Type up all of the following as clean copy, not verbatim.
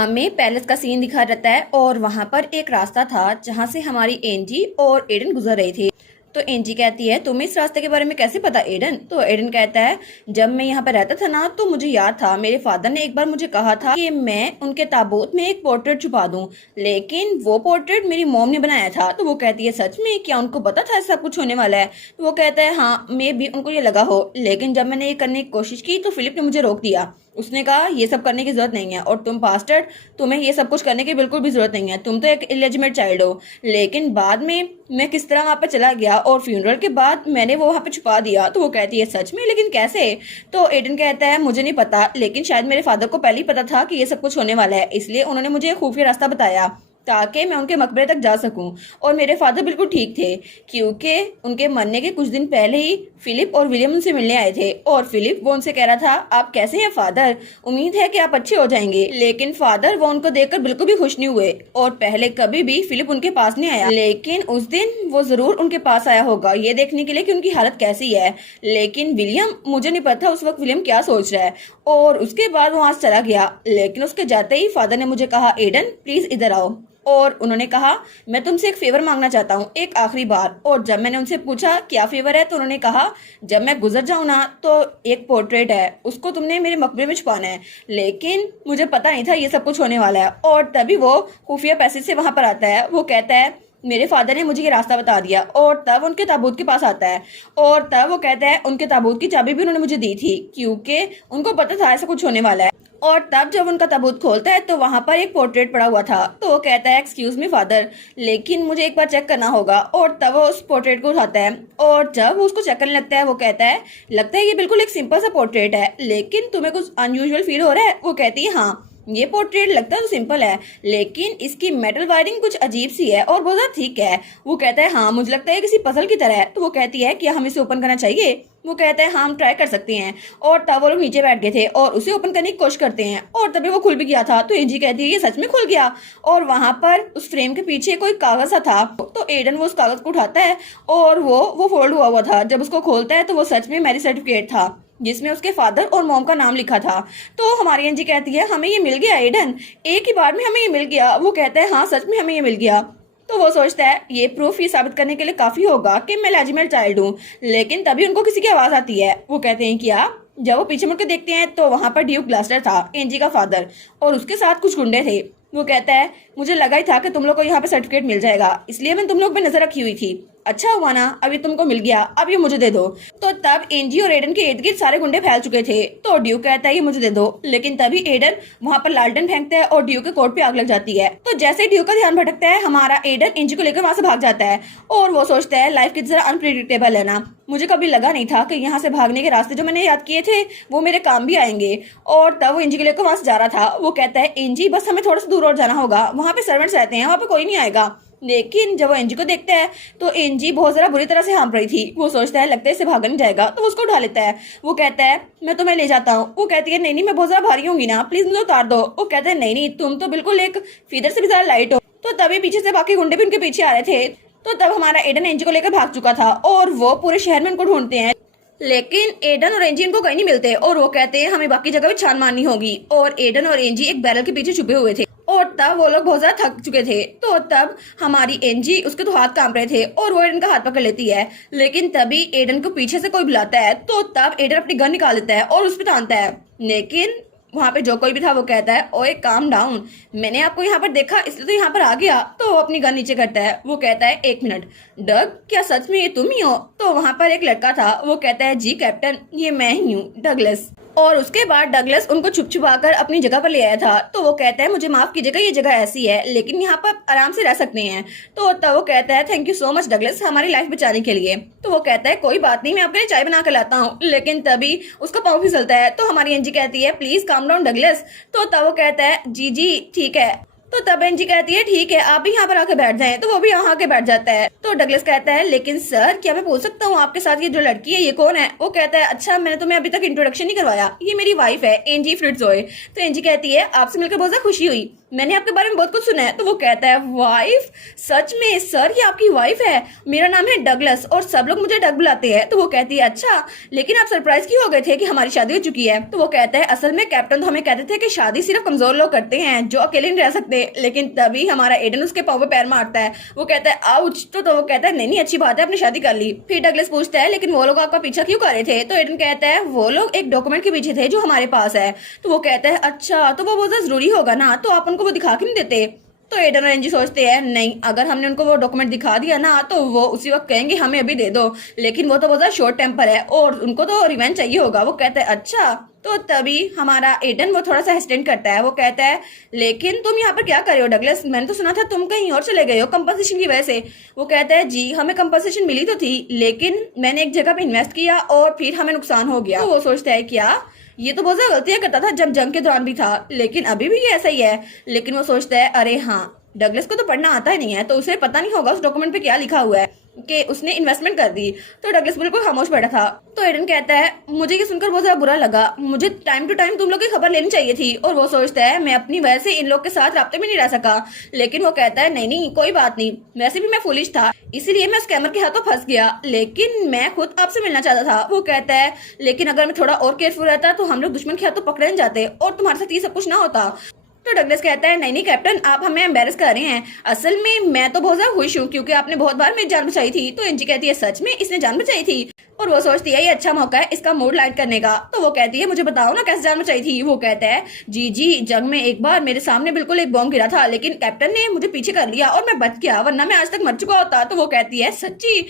हमें पैलेस का सीन दिखा रहता है और वहां पर एक रास्ता था जहां से हमारी एंजी और एडन गुजर रहे थे। तो एंजी कहती है तुम्हें इस रास्ते के बारे में कैसे पता एडन? तो एडन कहता है जब मैं यहाँ पर रहता था ना तो मुझे याद था मेरे फादर ने एक बार मुझे कहा था कि मैं उनके ताबूत में एक पोर्ट्रेट छुपा दूं, लेकिन वो पोर्ट्रेट मेरी मॉम ने बनाया था। तो वो कहती है सच में? क्या उनको पता था ऐसा कुछ होने वाला है? तो वो कहता है हाँ मे भी उनको ये लगा हो, लेकिन जब मैंने ये करने की कोशिश की तो फिलिप ने मुझे रोक दिया। उसने कहा ये सब करने की जरूरत नहीं है और तुम पास्टर्ड, तुम्हें ये सब कुछ करने की बिल्कुल भी जरूरत नहीं है, तुम तो एक इलेजिमेट चाइल्ड हो। लेकिन बाद में मैं किस तरह वहां पर चला गया और फ्यूनरल के बाद मैंने वो वहां पे छुपा दिया। तो वो कहती है सच में? लेकिन कैसे? तो एडन कहता है मुझे नहीं पता, लेकिन शायद मेरे फादर को पहले ही पता था कि ये सब कुछ होने वाला है, इसलिए उन्होंने मुझे खुफिया रास्ता बताया ताकि मैं उनके मकबरे तक जा सकूं। और मेरे फादर बिल्कुल ठीक थे, क्योंकि उनके मरने के कुछ दिन पहले ही फिलिप और विलियम उनसे मिलने आए थे और फिलिप वो उनसे कह रहा था आप कैसे हैं फादर, उम्मीद है कि आप अच्छे हो जाएंगे। लेकिन फादर वो उनको देखकर बिल्कुल भी खुश नहीं हुए और पहले कभी भी फिलिप उनके पास नहीं आया, लेकिन उस दिन वो जरूर उनके पास आया होगा ये देखने के लिए कि उनकी हालत कैसी है। लेकिन विलियम, मुझे नहीं पता उस वक्त विलियम क्या सोच रहा है। और उसके बाद वो वहां से चला गया, लेकिन उसके जाते ही फादर ने मुझे कहा एडन प्लीज इधर आओ। और उन्होंने कहा मैं तुमसे एक फेवर मांगना चाहता हूँ, एक आखिरी बार। और जब मैंने उनसे पूछा क्या फेवर है तो उन्होंने कहा जब मैं गुजर जाऊं ना तो एक पोर्ट्रेट है, उसको तुमने मेरे मकबरे में छुपाना है। लेकिन मुझे पता नहीं था ये सब कुछ होने वाला है। और तभी वो खुफिया पैसेज से वहां पर आता है। वो कहता है मेरे फादर ने मुझे ये रास्ता बता दिया। और तब उनके ताबूत के पास आता है और तब वो कहता है उनके ताबूत की चाबी भी उन्होंने मुझे दी थी क्योंकि उनको पता था ऐसा कुछ होने वाला है। और तब जब उनका ताबूत खोलता है तो वहां पर एक पोर्ट्रेट पड़ा हुआ था। तो वो कहता है एक्सक्यूज मी फादर, लेकिन मुझे एक बार चेक करना होगा। और तब वो उस पोर्ट्रेट को उठाता है और जब वो उसको चेक करने लगता है वो कहता है लगता है ये बिल्कुल एक सिंपल सा पोर्ट्रेट है, लेकिन तुम्हें कुछ अनयूजुअल फील हो रहा है? वो कहती है हाँ ये पोर्ट्रेट लगता है तो सिंपल है, लेकिन इसकी मेटल वायरिंग कुछ अजीब सी है और बहुत ज्यादा ठीक है। वो कहता है हाँ मुझे लगता है किसी पजल की तरह है। तो वो कहती है क्या हम इसे ओपन करना चाहिए? वो कहता है हाँ हम ट्राई कर सकते हैं। और तब वो लोग नीचे बैठ गए थे और उसे ओपन करने की कोशिश करते हैं और तभी वो खुल भी गया था। तो एंजी कहती है ये सच में खुल गया। और वहां पर उस फ्रेम के पीछे कोई कागज सा था। तो एडन वो उस कागज को उठाता है और वो फोल्ड हुआ हुआ था। जब उसको खोलता है तो वो सच में मैरिज सर्टिफिकेट था जिसमें उसके फादर और मॉम का नाम लिखा था। तो हमारी एंजी कहती है हमें ये मिल गया एडन, एक ही बार में हमें ये मिल गया। वो कहता है हाँ सच में हमें ये मिल गया। तो वो सोचता है ये प्रूफ ये साबित करने के लिए काफी होगा कि मैं लेजिमेट चाइल्ड हूँ। लेकिन तभी उनको किसी की आवाज आती है। वो कहते हैं क्या? जब वो पीछे मुड़ के देखते हैं तो वहां पर ड्यूक ग्लास्टर था, एंजी का फादर, और उसके साथ कुछ गुंडे थे। वो कहता है मुझे लगा ही था कि तुम लोग को यहाँ पे सर्टिफिकेट मिल जाएगा, इसलिए मैंने तुम लोग पे नजर रखी हुई थी। अच्छा हुआ ना अभी तुमको मिल गया, अब ये मुझे दे दो। तो तब एंजी और एडन के इर्द गिर्द सारे गुंडे फैल चुके थे। तो ड्यूक कहता है ये मुझे दे दो, लेकिन तभी एडन वहां पर लालटेन फेंकता है और ड्यूक के कोट पे आग लग जाती है। तो जैसे ड्यूक का ध्यान भटकता है हमारा एडन एंजी को लेकर वहां से भाग जाता है। और वो सोचता है लाइफ कितनी ज्यादा अनप्रेडिक्टेबल है ना, मुझे कभी लगा नहीं था कि यहाँ से भागने के रास्ते जो मैंने याद किए थे वो मेरे काम भी आएंगे। और तब वो एंजी को लेकर वहां से जा रहा था। वो कहता है एंजी बस हमें थोड़ा सा दूर और जाना होगा, वहां पे सर्वेंट्स रहते हैं, वहां पे कोई नहीं आएगा। लेकिन जब वो एंजी को देखता है तो एंजी बहुत जरा बुरी तरह से हाँप रही थी। वो सोचता है लगता है इसे भागा नहीं जाएगा, तो वो उसको उठा लेता है। वो कहता है मैं तुम्हें ले जाता हूँ। वो कहती है नहीं नहीं मैं बहुत ज्यादा भारी होंगी ना, प्लीज मुझे उतार दो। वो कहता है नहीं नहीं तुम तो बिल्कुल एक फीदर से भी ज्यादा लाइट हो। तो तभी पीछे से बाकी गुंडे भी उनके पीछे आ रहे थे। तो तब हमारा एडन एंजी को लेकर भाग चुका था और वो पूरे शहर में उनको ढूंढते हैं, लेकिन एडन और एंजी इनको कहीं नहीं मिलते। और वो कहते हैं हमें बाकी जगह भी छान मारनी होगी। और एडन और एंजी एक बैरल के पीछे छुपे हुए थे और तब वो लोग बहुत ज्यादा थक चुके थे। तो तब हमारी एंजी, उसके तो हाथ कांप रहे थे और वो एडन का हाथ पकड़ लेती है। लेकिन तभी एडन को पीछे से कोई बुलाता है। तो तब एडन अपनी गन निकाल लेता है और उस पर तानता है। लेकिन वहां पे जो कोई भी था वो कहता है ओए काम डाउन, मैंने आपको यहाँ पर देखा इसलिए तो यहाँ पर आ गया। तो वो अपनी गन नीचे करता है। वो कहता है एक मिनट डग, क्या सच में ये तुम ही हो? तो वहां पर एक लड़का था। वो कहता है जी कैप्टन ये मैं ही हूँ, डगलस। और उसके बाद डगलस उनको छुप छुपा कर अपनी जगह पर ले आया था। तो वो कहता है मुझे माफ कीजिएगा ये जगह ऐसी है, लेकिन यहाँ पर आराम से रह सकते हैं। तो तब वो कहता है thank you so much Douglas हमारी लाइफ बचाने के लिए। तो वो कहता है कोई बात नहीं मैं आपके लिए चाय बना कर लाता हूँ। लेकिन तभी उसका पाँव फिसलता है। तो हमारी एंजी कहती है प्लीज काम डाउन डगलस। तो तब वो कहता है जी जी ठीक है। तो तब एंजी कहती है ठीक है आप भी यहाँ पर आके बैठ जाएं। तो वो भी यहाँ आके बैठ जाता है। तो डगलस कहता है लेकिन सर क्या मैं पूछ सकता हूँ आपके साथ ये जो लड़की है ये कौन है? वो कहता है अच्छा मैंने तुम्हें अभी तक इंट्रोडक्शन नहीं करवाया, ये मेरी वाइफ है एंजी फ्रिट्जोए। तो एंजी कहती है आपसे मिलकर बहुत ज्यादा खुशी हुई। मैंने आपके बारे में बहुत कुछ सुना है। तो वो कहता है वाइफ, सच में सर ये आपकी वाइफ है, मेरा नाम है डगलस और सब लोग मुझे डग बुलाते हैं। तो वो कहती है अच्छा, लेकिन आप सरप्राइज क्यों हो गए थे कि हमारी शादी हो चुकी है? तो वो कहता है असल में कैप्टन तो हमें कहते थे कि शादी सिर्फ कमजोर लोग करते हैं जो अकेले नहीं रह सकते, लेकिन तभी हमारा एडन उसके पाँव पे पैर मारता है। वो कहता है आउच। तो वो कहता है नहीं नहीं अच्छी बात है, आपने शादी कर ली। फिर डगलस पूछता है लेकिन वो लोग आपका पीछा क्यों कर रहे थे? तो एडन कहता है वो लोग एक डॉक्यूमेंट के पीछे थे जो हमारे पास है। तो वो कहता है अच्छा, तो वो बहुत जरूरी होगा ना, तो आप उनको वो दिखा क्यों नहीं देते? तो एडन और एंजी सोचते हैं नहीं, अगर हमने उनको वो डॉक्यूमेंट दिखा दिया ना तो वो उसी वक्त कहेंगे हमें अभी दे दो, लेकिन वो तो बहुत शॉर्ट टेम्पर है और उनको तो रिवेंज चाहिए होगा। वो कहता है अच्छा। तो तभी हमारा एडन वो थोड़ा सा हेस्टेट करता है। वो कहता है लेकिन तुम यहाँ पर क्या कर रहे हो डगलस? मैंने तो सुना था तुम कहीं और चले गए हो कंपनसेशन की वजह से। वो कहता है जी हमें कंपनसेशन मिली तो थी, लेकिन मैंने एक जगह पे इन्वेस्ट किया और फिर हमें नुकसान हो गया। तो वो सोचता है क्या, ये तो बहुत ज्यादा गलतियां करता था जब जंग के दौरान भी था, लेकिन अभी भी ये ऐसा ही है। लेकिन वो सोचता है अरे हाँ, डगलस को तो पढ़ना आता ही नहीं है, तो उसे पता नहीं होगा उस डॉक्यूमेंट पे क्या लिखा हुआ है कि उसने इन्वेस्टमेंट कर दी। तो डगलस बिल्कुल खामोश बैठा था। तो एडन कहता है मुझे ये सुनकर बहुत ज्यादा बुरा लगा, मुझे टाइम टू टाइम तुम लोग की खबर लेनी चाहिए थी। और वो सोचता है मैं अपनी वजह से इन लोग के साथ राब्ते में नहीं रह सका, लेकिन वो कहता है नहीं नहीं कोई बात नहीं, वैसे भी मैं फुलिश था, इसीलिए मैं स्कैमर के हाथों फंस गया, लेकिन मैं खुद आपसे मिलना चाहता था। वो कहता है लेकिन अगर मैं थोड़ा और केयरफुल रहता तो हम लोग दुश्मन के हाथों पकड़े नहीं जाते और तुम्हारे साथ ये सब कुछ ना होता। तो डगलस कहता है नहीं नहीं कैप्टन, आप हमें एम्बेरस कर रहे हैं, असल में मैं तो बहुत ज्यादा खुश हूँ क्योंकि आपने बहुत बार मेरी जान बचाई थी। तो एंजी कहती है सच में इसने जान बचाई थी? और वो सोचती है ये अच्छा मौका है इसका मूड लाइट करने का। तो वो कहती है मुझे बताओ ना कैसे जान बचाई थी? वो कहता है जी जी, जंग में एक बार मेरे सामने बिल्कुल एक बॉम्ब गिरा था, लेकिन कैप्टन ने मुझे पीछे कर लिया और मैं बच गया, वरना मैं आज तक मर चुका होता। तो वो कहती है सच्ची?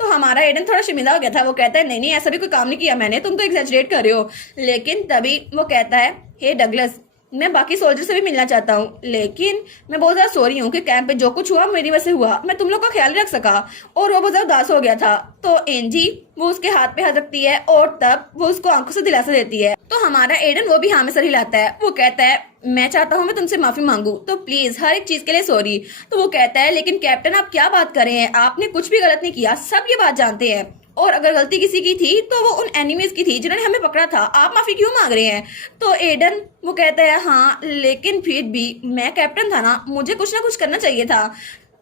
तो हमारा एडन थोड़ा शर्मिंदा हो गया था। वो कहता है नहीं नहीं ऐसा भी कोई काम नहीं किया मैंने, तुम तो एग्जैजरेट कर रहे हो। लेकिन तभी वो कहता है हे डगलस, मैं बाकी सोल्जर से भी मिलना चाहता हूँ, लेकिन मैं बहुत ज्यादा सॉरी हूँ कि कैंप पे जो कुछ हुआ मेरी वजह से हुआ, मैं तुम लोग का ख्याल रख सका। और वो बहुत ज्यादा उदास हो गया था। तो एंजी वो उसके हाथ पे हाथ रखती है और तब वो उसको आंखों से दिलासा देती है। तो हमारा एडन वो भी हाँ में सर हिलाता है। वो कहता है मैं चाहता हूँ मैं तुमसे माफी मांगू, तो प्लीज हर एक चीज के लिए सॉरी। तो वो कहता है लेकिन कैप्टन आप क्या बात कर रहे हैं, आपने कुछ भी गलत नहीं किया, सब ये बात जानते हैं, और अगर गलती किसी की थी तो वो उन एनिमीज की थी जिन्होंने हमें पकड़ा था, आप माफी क्यों मांग रहे हैं? तो एडन वो कहता है हाँ लेकिन फिर भी मैं कैप्टन था ना, मुझे कुछ ना कुछ करना चाहिए था।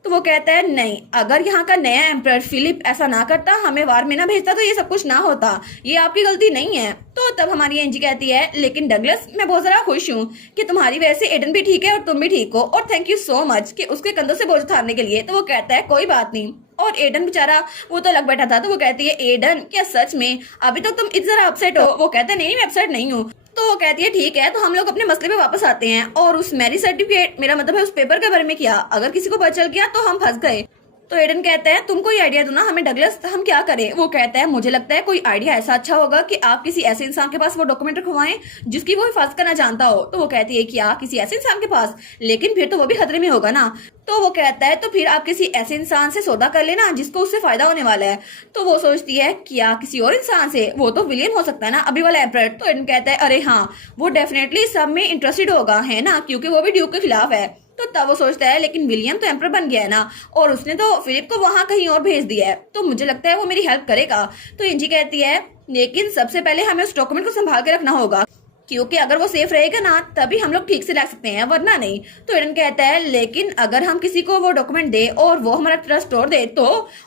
तो वो कहता है नहीं, अगर यहाँ का नया एम्परर फिलिप ऐसा ना करता, हमें वार में ना भेजता, तो ये सब कुछ ना होता, ये आपकी गलती नहीं है। तो तब हमारी एंजी कहती है लेकिन डगलस मैं बहुत ज्यादा खुश हूँ कि तुम्हारी वजह से एडन भी ठीक है और तुम भी ठीक हो, और थैंक यू सो मच कि उसके कंधों से बोझ उतारने के लिए। तो वो कहता है कोई बात नहीं। और एडन बेचारा वो तो लग बैठा था। तो वो कहती है एडन क्या सच में अभी तक तुम इस जरा अपसेट हो? वो कहता है नहीं मैं अपसेट नहीं हूँ। तो वो कहती है ठीक है, तो हम लोग अपने मसले पे वापस आते हैं और उस मैरिज सर्टिफिकेट, मेरा मतलब है उस पेपर के बारे में किया, अगर किसी को पता चल गया तो हम फंस गए। तो एडन कहता है तुम कोई आइडिया दो ना हमें डगलस, हम क्या करें? वो कहता है मुझे लगता है कोई आइडिया ऐसा अच्छा होगा कि आप किसी ऐसे इंसान के पास वो डॉक्यूमेंट रखवाएं जिसकी वो हिफाजत करना जानता हो। तो वो कहती है क्या किसी ऐसे इंसान के पास? लेकिन फिर तो वो भी खतरे में होगा ना। तो वो कहता है तो फिर आप किसी ऐसे इंसान से सौदा कर लेना जिसको उससे फायदा होने वाला है। तो वो सोचती है क्या किसी और इंसान से? वो तो विलियम हो सकता है ना, अभी वाला एम्परर। तो एडन कहता है अरे हाँ, वो डेफिनेटली सब में इंटरेस्टेड होगा है ना, क्योंकि वो भी ड्यूक के खिलाफ है। तो तब वो सोचता है लेकिन विलियम तो एम्परर बन गया है ना, और उसने तो फिलिप को वहां कहीं और भेज दिया है, तो मुझे लगता है वो मेरी हेल्प करेगा। तो एंजी कहती है लेकिन सबसे पहले हमें उस डॉक्यूमेंट को संभाल के रखना होगा, क्योंकि अगर वो सेफ रहेगा ना तभी हम लोग ठीक से रख सकते हैं, वरना नहीं। तो एडन कहता है लेकिन अगर हम किसी को वो डॉक्यूमेंट दे और वो हमारा ट्रस्ट तोड़ दे तो,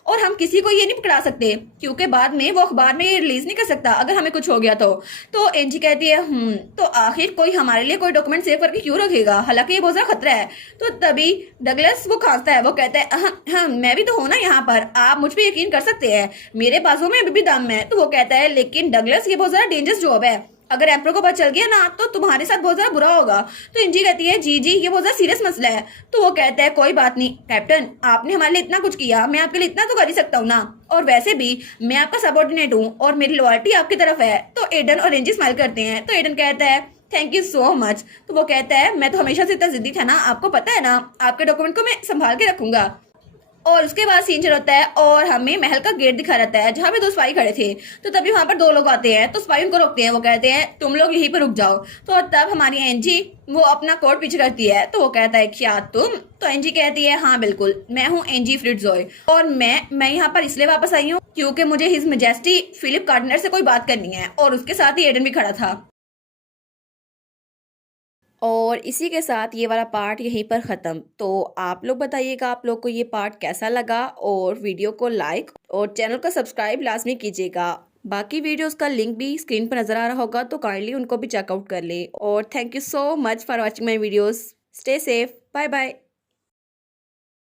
और हम किसी को ये नहीं पकड़ा सकते क्योंकि बाद में वो अखबार में रिलीज नहीं कर सकता अगर हमें कुछ हो गया तो एंजी कहती है तो आखिर कोई हमारे लिए कोई डॉक्यूमेंट सेव करके क्यों रखेगा, हालांकि ये बहुत ज्यादा खतरा है। तो तभी डगलस वो खांसता है। वो कहता है मैं भी तो हूं ना यहाँ पर, आप मुझ पर यकीन कर सकते हैं, मेरे बाजू में अभी भी दम है। तो वो कहता है लेकिन डगलस ये बहुत ज्यादा डेंजरस जॉब है, अगर एम्परर को पता चल गया ना तो तुम्हारे साथ बहुत ज्यादा बुरा होगा। तो इंजी कहती है जी जी ये बहुत ज्यादा सीरियस मसला है। तो वो कहता है कोई बात नहीं कैप्टन, आपने हमारे लिए इतना कुछ किया, मैं आपके लिए इतना तो कर ही सकता हूँ ना, और वैसे भी मैं आपका सबऑर्डिनेट हूँ और मेरी लॉयल्टी आपकी तरफ है। तो एडन और एंजी स्माइल करते हैं। तो एडन कहता है थैंक यू सो मच। तो वो कहता है मैं तो हमेशा से इतना जिद्दी था ना, आपको पता है ना, आपके डॉक्यूमेंट को मैं संभाल के रखूंगा। और उसके बाद सीन चल होता है और हमें महल का गेट दिखा रहता है जहाँ पे दो सिपाही खड़े थे। तो तभी वहां पर दो लोग आते हैं, तो सिपाही उनको रोकते हैं। वो कहते हैं तुम लोग यहीं पर रुक जाओ। तो तब हमारी एंजी वो अपना कोट पीछे करती है। तो वो कहता है क्या तुम? तो एंजी कहती है हाँ बिल्कुल, मैं हूँ एंजी फ्रिट्जॉय और मैं यहाँ पर इसलिए वापस आई हूँ क्योंकि मुझे हिज मेजेस्टी फिलिप कार्डनर से कोई बात करनी है। और उसके साथ ही एडन भी खड़ा था। और इसी के साथ ये वाला पार्ट यहीं पर ख़त्म। तो आप लोग बताइएगा आप लोग को ये पार्ट कैसा लगा, और वीडियो को लाइक और चैनल को सब्सक्राइब लाजमी कीजिएगा। बाकी वीडियोस का लिंक भी स्क्रीन पर नज़र आ रहा होगा, तो काइंडली उनको भी चेकआउट कर ले। और thank you so much for watching my videos. Stay safe, bye bye.